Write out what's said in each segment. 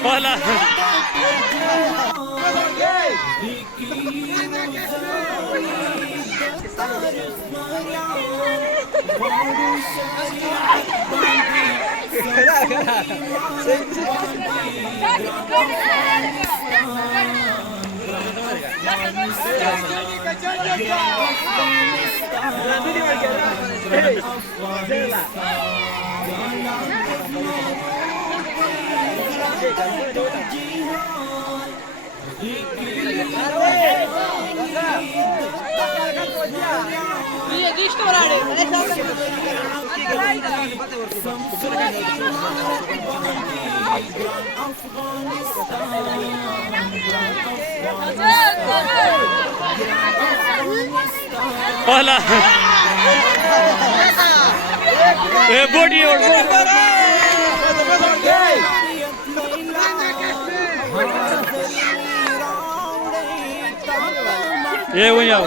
Hola. Hola. बोटी और ये वही आओ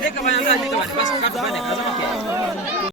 Ini kebanyakan, ini kebanyakan. Pas kartu banyak, sama kayak.